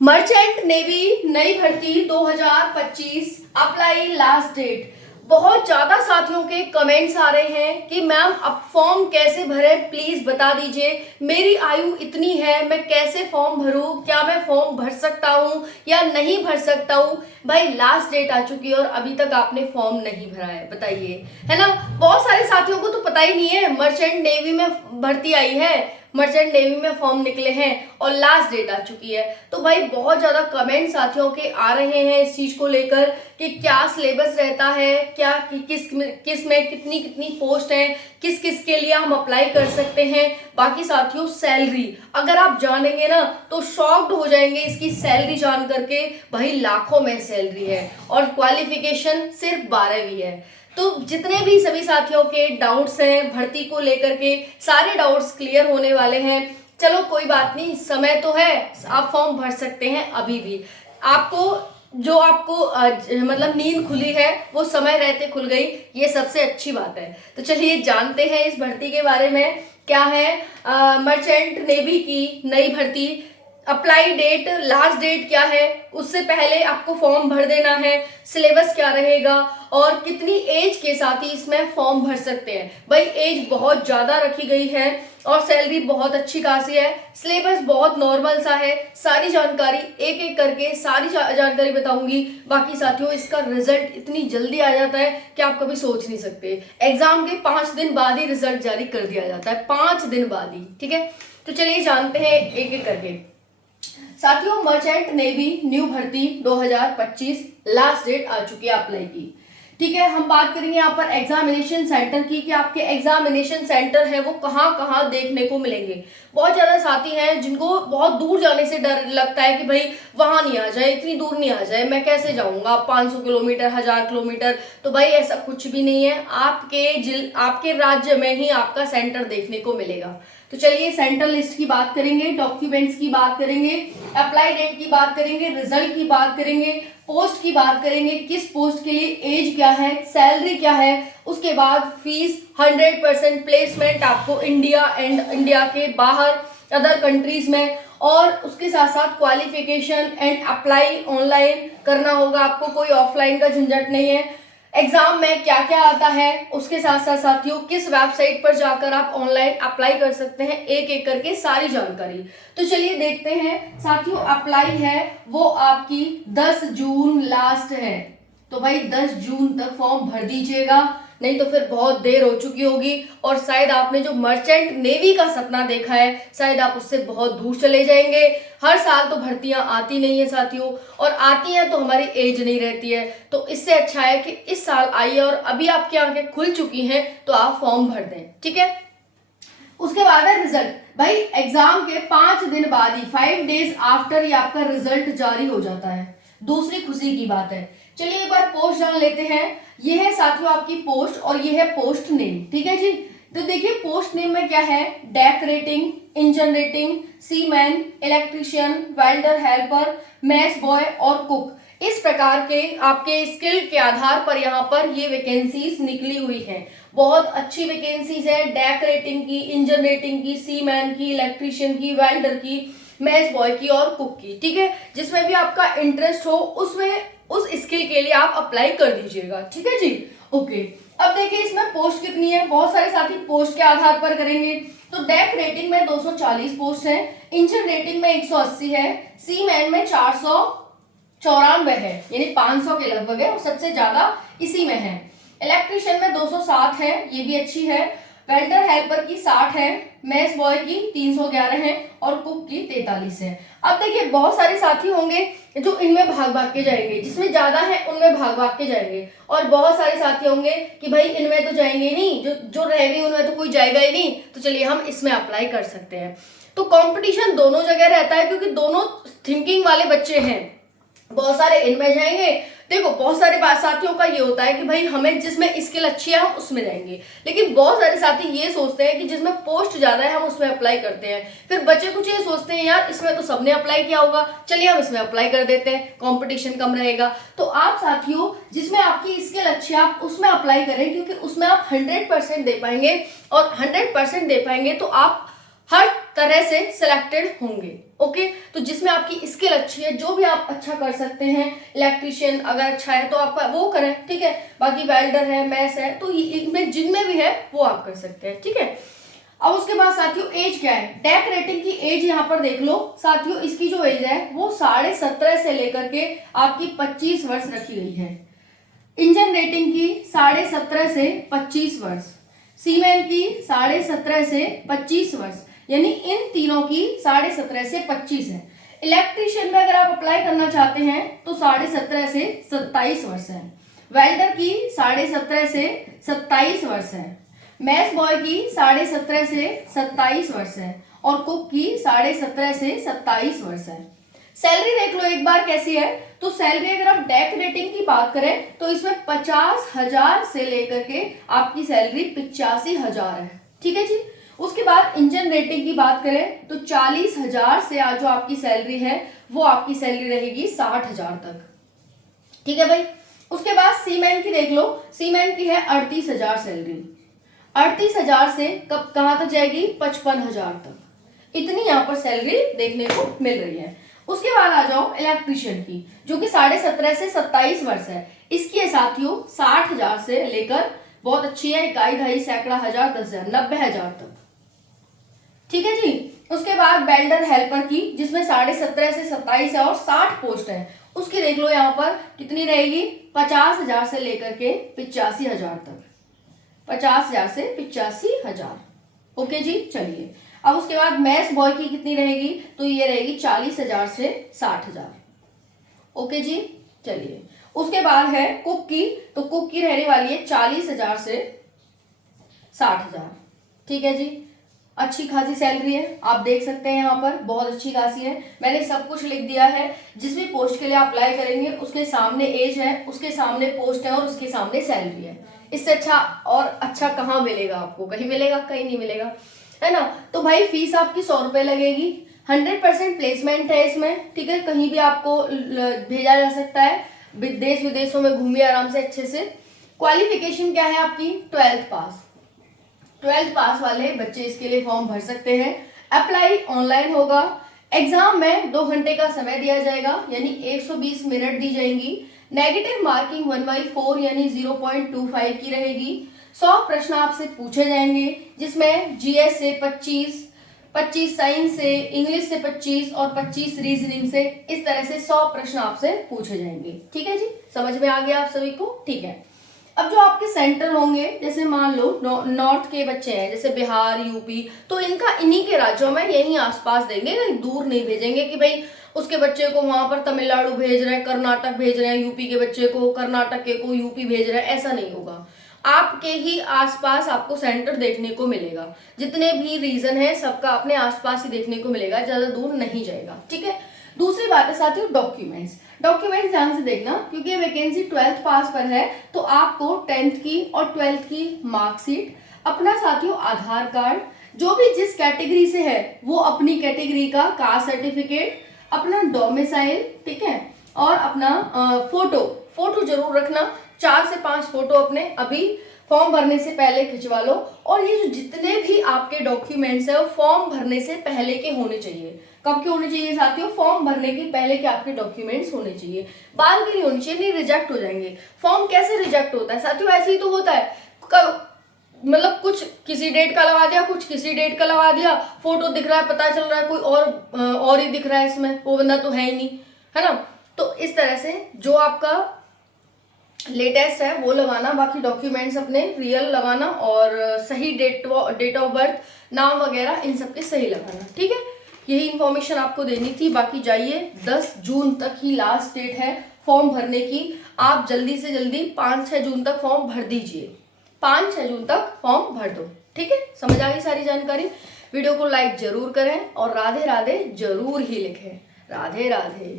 Merchant navy नई भर्ती 2025 apply last date. बहुत ज्यादा साथियों के कमेंट्स आ रहे हैं कि मैम अब फॉर्म कैसे भरे, प्लीज बता दीजिए। मेरी आयु इतनी है, मैं कैसे फॉर्म भरूं, क्या मैं फॉर्म भर सकता हूं या नहीं भर सकता हूं। भाई लास्ट डेट आ चुकी है और अभी तक आपने फॉर्म नहीं भरा है, बताइए, है ना। बहुत सारे साथियों को तो पता ही नहीं है मर्चेंट नेवी में भर्ती आई है, मर्चेंट नेवी में फॉर्म निकले हैं और लास्ट डेट आ चुकी है। तो भाई बहुत ज्यादा कमेंट साथियों के आ रहे हैं इस चीज को लेकर कि क्या सिलेबस रहता है, क्या कि किस में कितनी कितनी पोस्ट है, किस किस के लिए हम अप्लाई कर सकते हैं। बाकी साथियों सैलरी अगर आप जानेंगे ना तो शॉक्ड हो जाएंगे इसकी सैलरी जान करके। भाई लाखों में सैलरी है और क्वालिफिकेशन सिर्फ 12वीं है। तो जितने भी सभी साथियों के डाउट्स हैं भर्ती को लेकर के, सारे डाउट्स क्लियर होने वाले हैं। चलो कोई बात नहीं, समय तो है, आप फॉर्म भर सकते हैं अभी भी। आपको मतलब नींद खुली है वो समय रहते खुल गई, ये सबसे अच्छी बात है। तो चलिए जानते हैं इस भर्ती के बारे में क्या है। मर्चेंट नेवी की नई भर्ती, अप्लाई डेट, लास्ट डेट क्या है, उससे पहले आपको फॉर्म भर देना है, सिलेबस क्या रहेगा और कितनी एज के साथ ही इसमें फॉर्म भर सकते हैं। भाई एज बहुत ज्यादा रखी गई है और सैलरी बहुत अच्छी खासी है, सिलेबस बहुत नॉर्मल सा है। सारी जानकारी एक एक करके सारी जानकारी बताऊंगी। बाकी साथियों इसका रिजल्ट इतनी जल्दी आ जाता है कि आप कभी सोच नहीं सकते। एग्जाम के 5 दिन बाद ही रिजल्ट जारी कर दिया जाता है, 5 दिन बाद ही, ठीक है। तो चलिए जानते हैं एक एक करके। साथियों मर्चेंट नेवी न्यू भर्ती 2025 लास्ट डेट आ चुकी है अप्लाई की, ठीक है। हम बात करेंगे यहाँ पर एग्जामिनेशन सेंटर की कि आपके एग्जामिनेशन सेंटर है वो कहाँ कहाँ देखने को मिलेंगे। बहुत ज्यादा साथी हैं जिनको बहुत दूर जाने से डर लगता है कि भाई वहां नहीं आ जाए, इतनी दूर नहीं आ जाए, मैं कैसे जाऊंगा 500 किलोमीटर 1000 किलोमीटर। तो भाई ऐसा कुछ भी नहीं है, आपके राज्य में ही आपका सेंटर देखने को मिलेगा। तो चलिए सेंट्रल लिस्ट की बात करेंगे, डॉक्यूमेंट्स की बात करेंगे, अप्लाई डेट की बात करेंगे, रिजल्ट की बात करेंगे, पोस्ट की बात करेंगे, किस पोस्ट के लिए एज क्या है, सैलरी क्या है, उसके बाद फीस, 100% प्लेसमेंट आपको इंडिया एंड इंडिया के बाहर अदर कंट्रीज में, और उसके साथ साथ क्वालिफिकेशन एंड अप्लाई ऑनलाइन करना होगा आपको, कोई ऑफलाइन का झंझट नहीं है। एग्जाम में क्या क्या आता है उसके साथ साथ साथियों किस वेबसाइट पर जाकर आप ऑनलाइन अप्लाई कर सकते हैं, एक एक करके सारी जानकारी। तो चलिए देखते हैं साथियों। अप्लाई है वो आपकी 10 जून लास्ट है, तो भाई 10 जून तक फॉर्म भर दीजिएगा, नहीं तो फिर बहुत देर हो चुकी होगी और शायद आपने जो मर्चेंट नेवी का सपना देखा है शायद आप उससे बहुत दूर चले जाएंगे। हर साल तो भर्तियां आती नहीं है साथियों, और आती हैं तो हमारी एज नहीं रहती है। तो इससे अच्छा है कि इस साल आइए और अभी आपकी आंखें खुल चुकी हैं तो आप फॉर्म भर दें, ठीक है। उसके बाद है रिजल्ट। भाई एग्जाम के 5 दिन बाद ही 5 डेज आफ्टर ही आपका रिजल्ट जारी हो जाता है, दूसरी खुशी की बात है। चलिए एक बार पोस्ट जान लेते हैं। ये है साथियों आपकी पोस्ट और ये है पोस्ट नेम, ठीक है जी। तो देखिए पोस्ट नेम में क्या है, deck rating, engine rating, seaman, electrician, welder helper, mess boy और कुक। इस प्रकार के आपके स्किल के आधार पर यहाँ पर ये वैकेंसीज निकली हुई हैं। बहुत अच्छी वैकेंसीज है, डेक रेटिंग की, इंजन रेटिंग की, सीमैन की, इलेक्ट्रिशियन की, वेल्डर की, मैस बॉय की और कुक की, ठीक है। जिसमें भी आपका इंटरेस्ट हो उसमें उस स्किल के लिए आप अप्लाई कर दीजिएगा, ठीक है जी। ओके, अब देखिए इसमें पोस्ट कितनी है। बहुत सारे साथी पोस्ट के आधार पर करेंगे। तो डेक रेटिंग में 240 पोस्ट है, इंजन रेटिंग में 180 है, सीमैन में 494 है, यानी 500 के लगभग है और सबसे ज्यादा इसी में है। इलेक्ट्रिशियन में 207 है, ये भी अच्छी है। वेल्डर हेल्पर की 60 है, मैस बॉय की 311 है और कुक की 43 है। अब देखिए बहुत सारे साथी होंगे जो इनमें भाग भाग के जाएंगे, जिसमें ज्यादा है उनमें भाग भाग के जाएंगे, और बहुत सारे साथी होंगे कि भाई इनमें तो जाएंगे ही नहीं, जो रह गई उनमें तो कोई जाएगा ही नहीं। तो चलिए हम इसमें अप्लाई कर सकते हैं। तो कंपटीशन दोनों जगह रहता है क्योंकि दोनों थिंकिंग वाले बच्चे हैं। बहुत सारे इनमें जाएंगे, देखो बहुत सारे साथियों का ये होता है कि भाई हमें जिसमें स्किल अच्छी है हम उसमें जाएंगे, लेकिन बहुत सारे साथी ये सोचते हैं कि जिसमें पोस्ट ज्यादा है हम उसमें अप्लाई करते हैं। फिर बच्चे कुछ ये सोचते हैं यार इसमें तो सबने अप्लाई किया होगा, चलिए हम इसमें अप्लाई कर देते हैं, कंपटीशन कम रहेगा। तो आप साथियों जिसमें आपकी स्किल अच्छी है आप उसमें अप्लाई करें, क्योंकि उसमें आप 100% दे पाएंगे, और 100% दे पाएंगे तो आप हर तरह से सिलेक्टेड होंगे। ओके, तो जिसमें आपकी स्किल अच्छी है, जो भी आप अच्छा कर सकते हैं, इलेक्ट्रिशियन अगर अच्छा है तो आपका वो करें, ठीक है। बाकी वेल्डर है, मैस है, तो इनमें जिनमें भी है वो आप कर सकते हैं, ठीक है। अब उसके बाद साथियों एज क्या है, डेक रेटिंग की एज यहाँ पर देख लो साथियों, इसकी जो एज है वो 17.5 से लेकर के आपकी 25 वर्ष रखी गई है। इंजन रेटिंग की 17.5 से 25 वर्ष, सीमेन की 17.5 से 25 वर्ष, यानी इन तीनों की 17.5 से 25 है। इलेक्ट्रीशियन में अगर आप अप्लाई करना चाहते हैं तो 17.5 से 27 वर्ष है। वेल्डर की 17.5 से 27 वर्ष है। मैथ बॉय की 17.5 से 27 वर्ष है और कुक की 17.5 से 27 वर्ष है। सैलरी देख लो एक बार कैसी है, तो सैलरी अगर आप डेक रेटिंग की बात करें तो इसमें 50,000 से लेकर के आपकी सैलरी 85,000 है, ठीक है जी। उसके बाद इंजन रेटिंग की बात करें तो 40,000 से आज जो आपकी सैलरी है वो आपकी सैलरी रहेगी 60,000 तक, ठीक है भाई। उसके बाद सीमैन की देख लो, सीमैन की है 38,000 सैलरी, 38,000 से कब कहां तक जाएगी, 55,000 तक, इतनी यहाँ पर सैलरी देखने को मिल रही है। उसके बाद आ जाओ इलेक्ट्रीशियन की, जो कि 17.5 से 27 वर्ष है। इसकी है साथियों 60,000 से लेकर, बहुत अच्छी है, इकाई ढाई सैकड़ा हजार 10,000 90,000 तक, ठीक है जी। उसके बाद बेल्डर हेल्पर की, जिसमें 17.5 से 27 है और 60 पोस्ट है, उसकी देख लो यहाँ पर कितनी रहेगी, 50,000 से लेकर के 85,000 तक, 50,000 से 85,000, ओके जी। चलिए अब उसके बाद मैथ्स बॉय की कितनी रहेगी, तो ये रहेगी 40,000 से 60,000, ओके जी। चलिए उसके बाद है कुक की, तो कुक की रहने वाली है 40,000 से 60,000, ठीक है जी। अच्छी खासी सैलरी है, आप देख सकते हैं यहाँ पर बहुत अच्छी खासी है। मैंने सब कुछ लिख दिया है, जिस भी पोस्ट के लिए अप्लाई करेंगे उसके सामने एज है, उसके सामने पोस्ट है और उसके सामने सैलरी है। इससे अच्छा और अच्छा कहाँ मिलेगा आपको, कहीं मिलेगा, कहीं नहीं मिलेगा, है ना। तो भाई फीस आपकी 100 रुपए लगेगी, 100% प्लेसमेंट है इसमें, ठीक है। कहीं भी आपको भेजा जा सकता है, देश विदेशों में घूमिए आराम से अच्छे से। क्वालिफिकेशन क्या है आपकी, 12th पास, 12th पास वाले बच्चे इसके लिए फॉर्म भर सकते हैं। अप्लाई ऑनलाइन होगा, एग्जाम में 2 घंटे का समय दिया जाएगा, यानी 120 मिनट दी जाएंगी। नेगेटिव मार्किंग 1/4 यानी 0.25 की रहेगी। 100 प्रश्न आपसे पूछे जाएंगे, जिसमें जीएस से 25 साइंस से, इंग्लिश से 25 और 25 रीजनिंग से, इस तरह से 100 प्रश्न आपसे पूछे जाएंगे, ठीक है जी। समझ में आ गया आप सभी को, ठीक है। अब जो आपके सेंटर होंगे, जैसे मान लो नॉर्थ के बच्चे हैं, जैसे बिहार, यूपी, तो इनका इन्हीं के राज्यों में यहीं आसपास देंगे, कहीं दूर नहीं भेजेंगे कि भाई उसके बच्चे को वहां पर तमिलनाडु भेज रहे हैं, कर्नाटक भेज रहे हैं, यूपी के बच्चे को कर्नाटक के को यूपी भेज रहे हैं, ऐसा नहीं होगा। आपके ही आसपास आपको सेंटर देखने को मिलेगा, जितने भी रीजन है सबका अपने आसपास ही देखने को मिलेगा, ज्यादा दूर नहीं जाएगा, ठीक है। दूसरी बात है साथियों डॉक्यूमेंट्स ध्यान से देखना, क्योंकि ये वैकेंसी 12th पास पर है, तो आपको 10th की और 12th की मार्कशीट, अपना साथियों आधार कार्ड, जो भी जिस कैटेगरी से है वो अपनी कैटेगरी का कास्ट सर्टिफिकेट, अपना डोमिसाइल, ठीक है, और अपना फोटो जरूर रखना, 4 से 5 फोटो अपने अभी फॉर्म भरने से पहले खिंचवा लो। और ये जो जितने भी आपके डॉक्यूमेंट्स है वो फॉर्म भरने से पहले के होने चाहिए। कब के होने चाहिए साथियों, फॉर्म भरने के पहले के आपके डॉक्यूमेंट्स होने चाहिए, बाद के नहीं होने चाहिए, नहीं रिजेक्ट हो जाएंगे। फॉर्म कैसे रिजेक्ट होता है साथियों, ऐसे ही तो होता है, मतलब कुछ किसी डेट का लगा दिया, कुछ किसी डेट का लगा दिया, फोटो दिख रहा है, पता चल रहा है कोई और ही दिख रहा है, इसमें वो बंदा तो है ही नहीं, है ना। तो इस तरह से जो आपका लेटेस्ट है वो लगाना, बाकी डॉक्यूमेंट्स अपने रियल लगाना और सही डेट ऑफ बर्थ, नाम वगैरह इन सब के सही लगाना, ठीक है। यही इन्फॉर्मेशन आपको देनी थी। बाकी जाइए, 10 जून तक ही लास्ट डेट है फॉर्म भरने की। आप जल्दी से जल्दी 5-6 जून तक फॉर्म भर दीजिए, 5-6 जून तक फॉर्म भर दो, ठीक है। समझ आ गई सारी जानकारी। वीडियो को लाइक जरूर करें और राधे राधे जरूर ही लिखें। राधे राधे।